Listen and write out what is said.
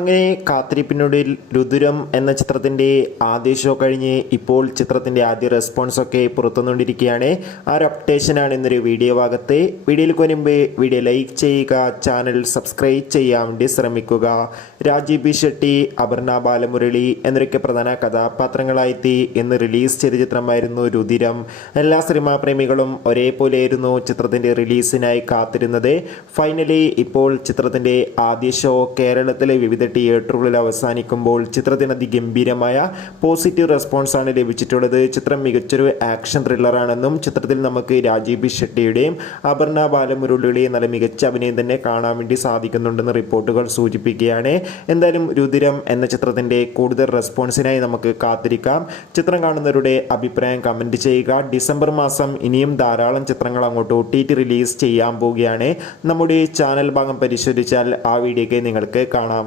അങ്ങനെ കാത്തിരിപ്പിനൊടുവിൽ രുദ്രം എന്ന ചിത്രത്തിൻ്റെ ആദ്യ ഷോ കഴിഞ്ഞ് ഇപ്പോൾ ചിത്രത്തിൻ്റെ ആദ്യ റെസ്പോൺസൊക്കെ പുറത്തുവന്നുകൊണ്ടിരിക്കുകയാണ്. ആ ഒരു അപ്ഡേഷനാണ് ഇന്നൊരു വീഡിയോ ഭാഗത്ത്. വീഡിയോയിലേക്ക് വരുമ്പോൾ വീഡിയോ ലൈക്ക് ചെയ്യുക, ചാനൽ സബ്സ്ക്രൈബ് ചെയ്യാൻ വേണ്ടി ശ്രമിക്കുക. രാജീവ് ബി ഷെട്ടി, അപർണ ബാലമുരളി എന്നൊക്കെ പ്രധാന കഥാപാത്രങ്ങളായെത്തി ഇന്ന് റിലീസ് ചെയ്ത ചിത്രമായിരുന്നു രുദ്രം. എല്ലാ സിനിമാ പ്രേമികളും ഒരേപോലെയായിരുന്നു ചിത്രത്തിൻ്റെ റിലീസിനായി കാത്തിരുന്നത്. ഫൈനലി ഇപ്പോൾ ചിത്രത്തിൻ്റെ ആദ്യ ഷോ കേരളത്തിലെ വിവിധ തിയേറ്ററുകളിൽ അവസാനിക്കുമ്പോൾ ചിത്രത്തിന് അതിഗംഭീരമായ പോസിറ്റീവ് റെസ്പോൺസാണ് ലഭിച്ചിട്ടുള്ളത്. ചിത്രം മികച്ചൊരു ആക്ഷൻ ത്രില്ലറാണെന്നും ചിത്രത്തിൽ നമുക്ക് രാജീവ് ബി ഷെട്ടിയുടെയും അപർണ ബാലമുരളിയുടെയും നല്ല മികച്ച അഭിനയം തന്നെ കാണാൻ വേണ്ടി സാധിക്കുന്നുണ്ടെന്ന് റിപ്പോർട്ടുകൾ സൂചിപ്പിക്കുകയാണ്. എന്തായാലും രുദ്രം എന്ന ചിത്രത്തിൻ്റെ കൂടുതൽ റെസ്പോൺസിനായി നമുക്ക് കാത്തിരിക്കാം. ചിത്രം കാണുന്നവരുടെ അഭിപ്രായം കമൻറ്റ് ചെയ്യുക. ഡിസംബർ മാസം ഇനിയും ധാരാളം ചിത്രങ്ങൾ അങ്ങോട്ട് OTT റിലീസ് ചെയ്യാൻ പോവുകയാണ്. നമ്മുടെ ചാനൽ ഭാഗം പരിശോധിച്ചാൽ ആ വീഡിയോയ്ക്ക് നിങ്ങൾക്ക് കാണാം.